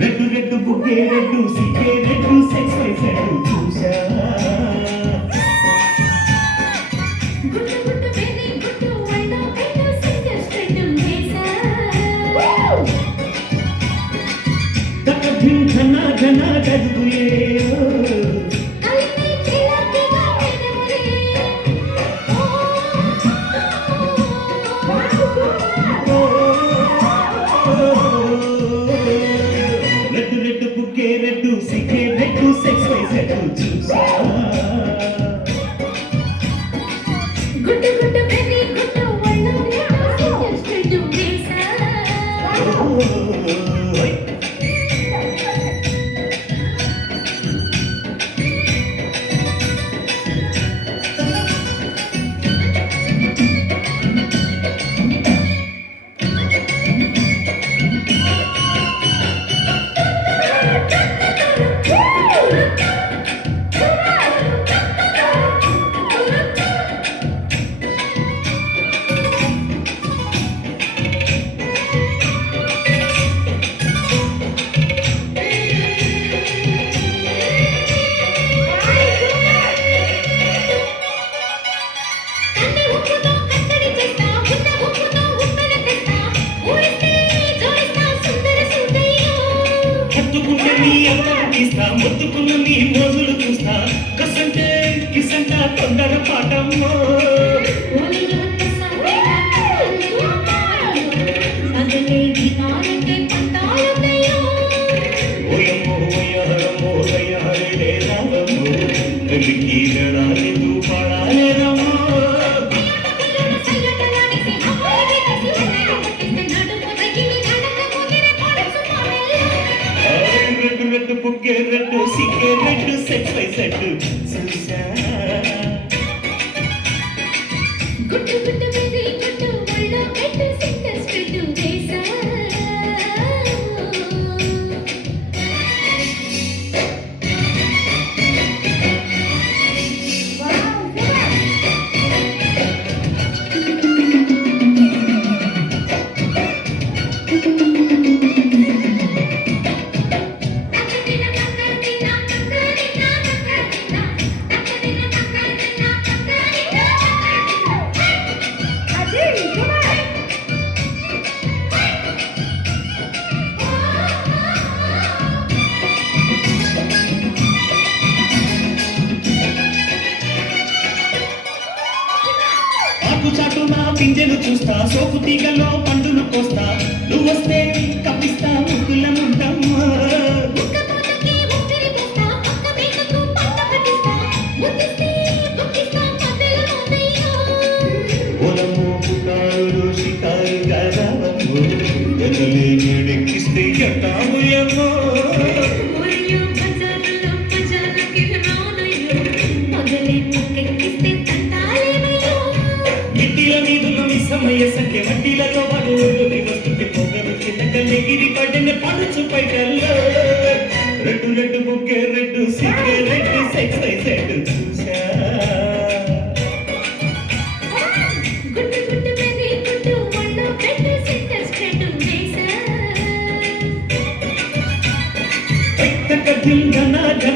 red రెడ్డు బుక్కే రెడ్డు సిక్కే రెడ్డు సెక్స్ వైసెడ్డు చూసా ఘన ఘన గడుగులే రెడ్డు సిక్కే రెడ్డు సెక్స్ వైసెడ్డు చూసా గుట్టు గుట్టు బేబీ గుట్టు వల్ల స్ట్రెట్ వేసా మొత్తుకున్న నీ మోజులు చూస్తా కసంటే కిసంట తొందర పాటమ్మో ఓయమ్మో ఓయహరమ్మో దయహరే రాగమ్మో వెలికి గడాలి తూ పాడాలేరమ్మో రెడ్డు బుక్కే రెడ్డు సిక్కే రెడ్డు సెక్స్ వైసెడ్డు చూసా గుట్టు గుట్టు బేబీ గుట్టు వల్ల బెట్టు సెంటర్ స్ట్రెట్ వేసా చాటు నా పింజలు చూస్తా సోకు తీగల్లో పండులు కోస్తా నువ్వొస్తే కప్పిస్తా ముగ్గులముంటమ్మా పొలము పుట్టారు షికారు గదవమ్మో ఎనలే ఎడెక్కిస్తే ఎట్టాముయమ్మో సమయ సంఖ్య వడ్డీలలో వాడు వస్తుంది పొగరు చిన్నకల్లెగిరి పడిన పడుచు పైకల్లో రెడ్డు రెడ్డు బుక్కే రెడ్డు సిక్కే రెడ్డు సెక్స్ వైసెడ్డు చూసా గుట్టు గుట్టు బేబీ గుట్టు వల్ల బెట్టు సెంటర్ స్ట్రెట్ వేసా ఘన ఘన